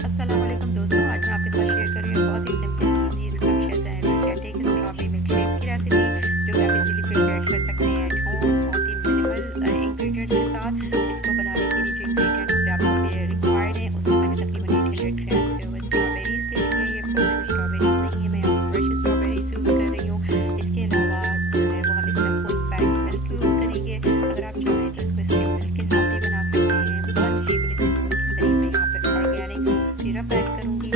अस्सलाम वालेकुम दोस्तों, आज मैं आपके साथ शेयर कर रही हूँ बहुत ही simple easy scrumptious and energetic strawberry milk shake की रेसिपी जो कि आप इजीली प्रिपेयर कर सकते हैं एट होम बहुत ही मिनिमल इंग्रेडिएंट्स के साथ। इसको बनाने के लिए जो इंग्रेडिएंट्स आपको रिक्वायर्ड हैं उसमें मैंने तकरीबन 800 ग्राम से हुए स्ट्रॉबेरीज ले ली है। ये फ्रोजन स्ट्रॉबेरीज नहीं है, मैं यहाँ पर फ्रेश स्ट्रॉबेरीज यूज़ कर रही हूँ। इसके अलावा जो है वो हम इसमें फुल फैट मिल्क यूज़ करेंगे। अगर आप चाहें तो इसको स्किम मिल्क के साथ भी बना सकते हैं। 1 टेबल स्पून के करीब मैं यहाँ पे ऑर्गेनिक सिरप ऐड करूँगी।